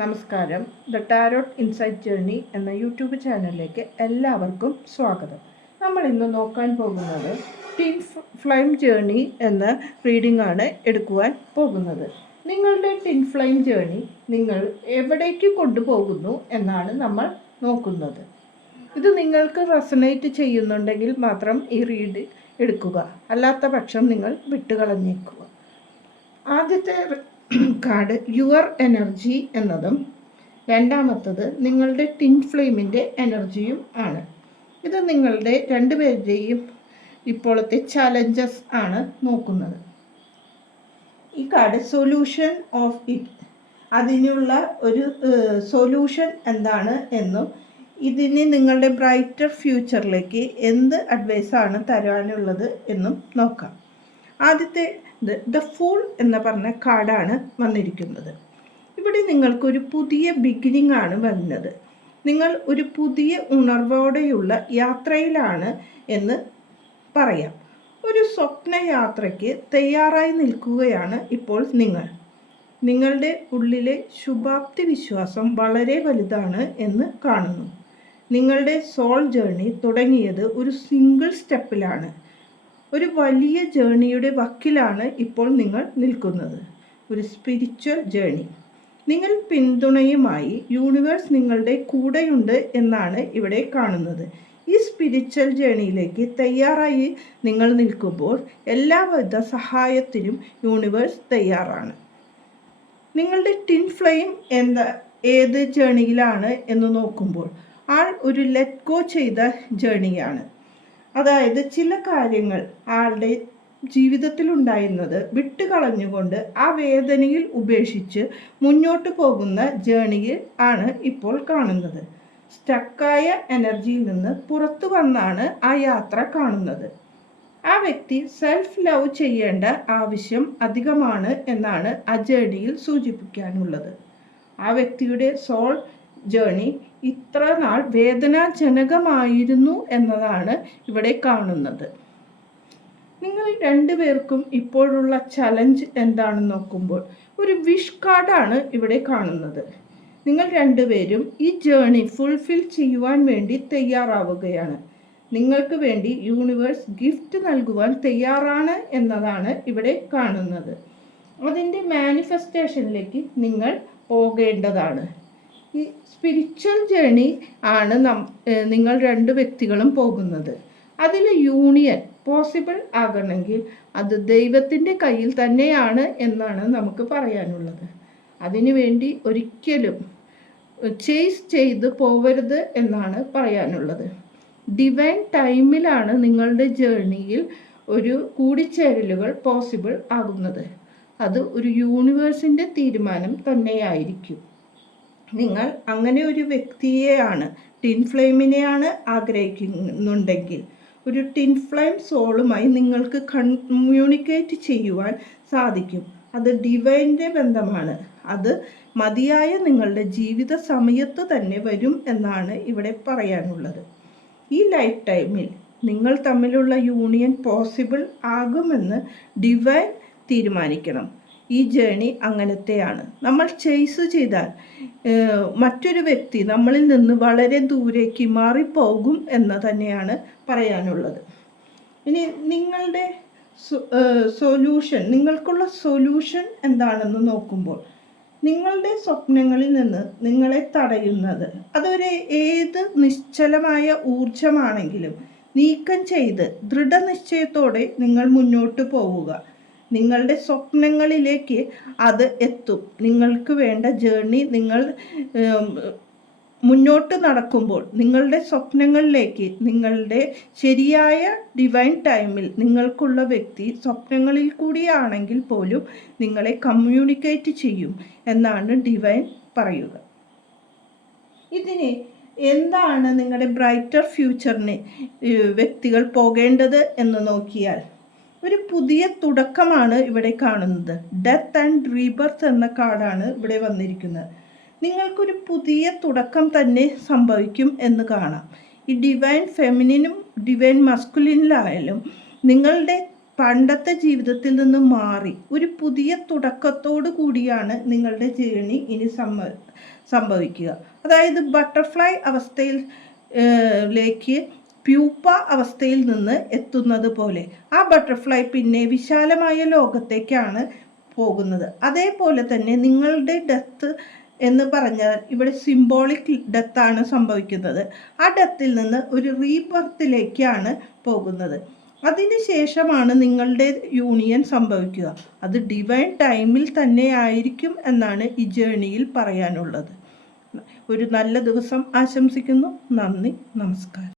നമസ്കാരം. The tarot insight journey എന്ന YouTube ചാനലിലേക്ക് എല്ലാവർക്കും സ്വാഗതം. നമ്മൾ ഇന്ന് നോക്കാൻ പോകുന്നത് ടിൻ ഫ്ലൈം ജേർണി എന്ന റീഡിംഗ് ആണ് എടുക്കുവാൻ പോകുന്നത്. നിങ്ങളുടെ ടിൻ ഫ്ലൈം ജേർണി നിങ്ങൾ എവിടേക്ക് കൊണ്ടുപോകുന്നു എന്നാണ് നമ്മൾ നോക്കുന്നത്. ഇത് നിങ്ങൾക്ക് റെസനേറ്റ് ചെയ്യുന്നുണ്ടെങ്കിൽ മാത്രം ഈ റീഡ് എടുക്കുക. അല്ലാത്ത പക്ഷം നിങ്ങൾ വിട്ടുകളഞ്ഞേക്കുക. ആദ്യത്തെ കാർഡ് യുവർ എനർജി എന്നതും. രണ്ടാമത്തത് നിങ്ങളുടെ ടിൻ ഫ്ലെയിമിന്റെ എനർജിയും ആണ്. ഇത് നിങ്ങളുടെ രണ്ടുപേരുടെയും ഇപ്പോഴത്തെ ചലഞ്ചസ് ആണ് നോക്കുന്നത്. ഈ കാർഡ് സൊല്യൂഷൻ ഓഫ് ഇറ്റ് അതിനുള്ള ഒരു സൊല്യൂഷൻ എന്താണ് എന്നും ഇതിന് നിങ്ങളുടെ ബ്രൈറ്റർ ഫ്യൂച്ചറിലേക്ക് എന്ത് അഡ്വൈസാണ് തരാനുള്ളത് എന്നും നോക്കാം. ആദ്യത്തെ ദ ഫൂൾ എന്ന് പറഞ്ഞ കാർഡാണ് വന്നിരിക്കുന്നത്. ഇവിടെ നിങ്ങൾക്കൊരു പുതിയ ബിഗിനിങ് ആണ് വരുന്നത്. നിങ്ങൾ ഒരു പുതിയ ഉണർവോടെയുള്ള യാത്രയിലാണ് എന്ന് പറയാം. ഒരു സ്വപ്ന യാത്രയ്ക്ക് തയ്യാറായി നിൽക്കുകയാണ് ഇപ്പോൾ നിങ്ങൾ. നിങ്ങളുടെ ഉള്ളിലെ ശുഭാപ്തി വിശ്വാസം വളരെ വലുതാണ് എന്ന് കാണുന്നു. നിങ്ങളുടെ സോൾ ജേർണി തുടങ്ങിയത് ഒരു സിംഗിൾ സ്റ്റെപ്പിലാണ് ഒരു വലിയ ജേണിയുടെ വക്കിലാണ് ഇപ്പോൾ നിങ്ങൾ നിൽക്കുന്നത്. ഒരു സ്പിരിച്വൽ ജേണി നിങ്ങൾ പിന്തുണയുമായി യൂണിവേഴ്സ് നിങ്ങളുടെ കൂടെയുണ്ട് എന്നാണ് ഇവിടെ കാണുന്നത്. ഈ സ്പിരിച്വൽ ജേണിയിലേക്ക് തയ്യാറായി നിങ്ങൾ നിൽക്കുമ്പോൾ എല്ലാവിധ സഹായത്തിനും യൂണിവേഴ്സ് തയ്യാറാണ്. നിങ്ങളുടെ ടിൻ ഫ്ലെയിം എന്താ ഏത് ജേണിയിലാണ് എന്ന് നോക്കുമ്പോൾ ആൾ ഒരു ലെറ്റ് ഗോ ചെയ്ത ജേണിയാണ് അതായത് ചില കാര്യങ്ങൾ ആളുടെ ജീവിതത്തിൽ ജീവിതത്തിലുണ്ടായിരുന്നത് വിട്ടുകളഞ്ഞുകൊണ്ട് ആ വേദനയിൽ ഉപേക്ഷിച്ച് മുന്നോട്ട് പോകുന്ന ജേണിയിൽ ആണ് ഇപ്പോൾ കാണുന്നത്. സ്റ്റക്കായ എനർജിയിൽ നിന്ന് പുറത്തു വന്നാണ് ആ യാത്ര കാണുന്നത്. ആ വ്യക്തി സെൽഫ് ലവ് ചെയ്യേണ്ട ആവശ്യം അധികമാണ് എന്നാണ് ആ ജേണിയിൽ സൂചിപ്പിക്കാനുള്ളത്. ആ വ്യക്തിയുടെ സോൾ ജേണി ഇത്ര നാൾ വേദനാജനകമായിരുന്നു എന്നതാണ് ഇവിടെ കാണുന്നത്. നിങ്ങൾ രണ്ടുപേർക്കും ഇപ്പോഴുള്ള ചലഞ്ച് എന്താണെന്ന് നോക്കുമ്പോൾ ഒരു വിഷ് കാർഡാണ് ഇവിടെ കാണുന്നത്. നിങ്ങൾ രണ്ടുപേരും ഈ ജേണി ഫുൾഫിൽ ചെയ്യുവാൻ വേണ്ടി തയ്യാറാവുകയാണ്. നിങ്ങൾക്ക് വേണ്ടി യൂണിവേഴ്സ് ഗിഫ്റ്റ് നൽകുവാൻ തയ്യാറാണ് എന്നതാണ് ഇവിടെ കാണുന്നത്. അതിന്റെ മാനിഫെസ്റ്റേഷനിലേക്ക് നിങ്ങൾ പോകേണ്ടതാണ്. ഈ സ്പിരിച്വൽ ജേണി ആണ് നം നിങ്ങൾ രണ്ട് വ്യക്തികളും പോകുന്നത്. അതിൽ യൂണിയൻ പോസിബിൾ ആകണമെങ്കിൽ അത് ദൈവത്തിന്റെ കയ്യിൽ തന്നെയാണ് എന്നാണ് നമുക്ക് പറയാനുള്ളത്. അതിനുവേണ്ടി ഒരിക്കലും ചേസ് ചെയ്ത് പോവരുത് എന്നാണ് പറയാനുള്ളത്. ഡിവൈൻ ടൈമിലാണ് നിങ്ങളുടെ ജേർണിയിൽ ഒരു കൂടിച്ചേരലുകൾ പോസിബിൾ ആകുന്നത്. അത് ഒരു യൂണിവേഴ്സിന്റെ തീരുമാനം തന്നെയായിരിക്കും. നിങ്ങൾ അങ്ങനെ ഒരു വ്യക്തിയെയാണ് ടിൻ ഫ്ലെയിമിനെയാണ് ആഗ്രഹിക്കുന്നുണ്ടെങ്കിൽ ഒരു ടിൻ ഫ്ലെയിം സോളുമായി നിങ്ങൾക്ക് കമ്മ്യൂണിക്കേറ്റ് ചെയ്യുവാൻ സാധിക്കും. അത് ഡിവൈന്റെ ബന്ധമാണ്. അത് മതിയായ നിങ്ങളുടെ ജീവിത സമയത്ത് തന്നെ വരും എന്നാണ് ഇവിടെ പറയാനുള്ളത്. ഈ ലൈഫ് ടൈമിൽ നിങ്ങൾ തമ്മിലുള്ള യൂണിയൻ പോസിബിൾ ആകുമെന്ന് ഡിവൈൻ തീരുമാനിക്കണം. ഈ ജേണി അങ്ങനത്തെയാണ്. നമ്മൾ ചേസ് ചെയ്താൽ മറ്റൊരു വ്യക്തി നമ്മളിൽ നിന്ന് വളരെ ദൂരേക്ക് മാറിപ്പോകും എന്ന് തന്നെയാണ് പറയാനുള്ളത്. ഇനി നിങ്ങളുടെ സൊല്യൂഷൻ നിങ്ങൾക്കുള്ള സൊല്യൂഷൻ എന്താണെന്ന് നോക്കുമ്പോൾ നിങ്ങളുടെ സ്വപ്നങ്ങളിൽ നിന്ന് നിങ്ങളെ തടയുന്നത് അതൊരു ഏത് നിശ്ചലമായ ഊർജമാണെങ്കിലും നീക്കം ചെയ്ത് ദൃഢനിശ്ചയത്തോടെ നിങ്ങൾ മുന്നോട്ട് പോവുക. നിങ്ങളുടെ സ്വപ്നങ്ങളിലേക്ക് അത് എത്തും. നിങ്ങൾക്ക് വേണ്ട ജേർണി നിങ്ങൾ മുന്നോട്ട് നടക്കുമ്പോൾ നിങ്ങളുടെ സ്വപ്നങ്ങളിലേക്ക് നിങ്ങളുടെ ശരിയായ ഡിവൈൻ ടൈമിൽ നിങ്ങൾക്കുള്ള വ്യക്തി സ്വപ്നങ്ങളിൽ കൂടിയാണെങ്കിൽ പോലും നിങ്ങളെ കമ്മ്യൂണിക്കേറ്റ് ചെയ്യും എന്നാണ് ഡിവൈൻ പറയുക. ഇതിന് എന്താണ് നിങ്ങളുടെ ബ്രൈറ്റർ ഫ്യൂച്ചറിന് വ്യക്തികൾ പോകേണ്ടത് എന്ന് നോക്കിയാൽ? ഒരു പുതിയ തുടക്കമാണ് ഇവിടെ കാണുന്നത്. ഡെത്ത് ആൻഡ് റീബർത്ത് എന്ന കാർഡാണ് ഇവിടെ വന്നിരിക്കുന്നത്. നിങ്ങൾക്കൊരു പുതിയ തുടക്കം തന്നെ സംഭവിക്കും എന്ന് കാണാം. ഈ ഡിവൈൻ ഫെമിനിനും ഡിവൈൻ മസ്കുലിനിലായാലും നിങ്ങളുടെ പണ്ടത്തെ ജീവിതത്തിൽ നിന്ന് മാറി ഒരു പുതിയ തുടക്കത്തോടു കൂടിയാണ് നിങ്ങളുടെ ജേണി ഇനി സംഭ സംഭവിക്കുക. അതായത് ബട്ടർഫ്ലൈ അവസ്ഥയിൽ ലേക്ക് പ്യൂപ്പ അവസ്ഥയിൽ നിന്ന് എത്തുന്നത് പോലെ. ആ ബട്ടർഫ്ലൈ പിന്നെ വിശാലമായ ലോകത്തേക്കാണ് പോകുന്നത്. അതേപോലെ തന്നെ നിങ്ങളുടെ ഡെത്ത് എന്ന് പറഞ്ഞാൽ ഇവിടെ സിംബോളിക് ഡെത്താണ് സംഭവിക്കുന്നത്. ആ ഡെത്തിൽ നിന്ന് ഒരു റീബർത്തിലേക്കാണ് പോകുന്നത്. അതിനുശേഷമാണ് നിങ്ങളുടെ യൂണിയൻ സംഭവിക്കുക. അത് ഡിവൈൻ ടൈമിൽ തന്നെ ആയിരിക്കും എന്നാണ് ഈ ജേണിയിൽ പറയാനുള്ളത്. ഒരു നല്ല ദിവസം ആശംസിക്കുന്നു. നന്ദി. നമസ്കാരം.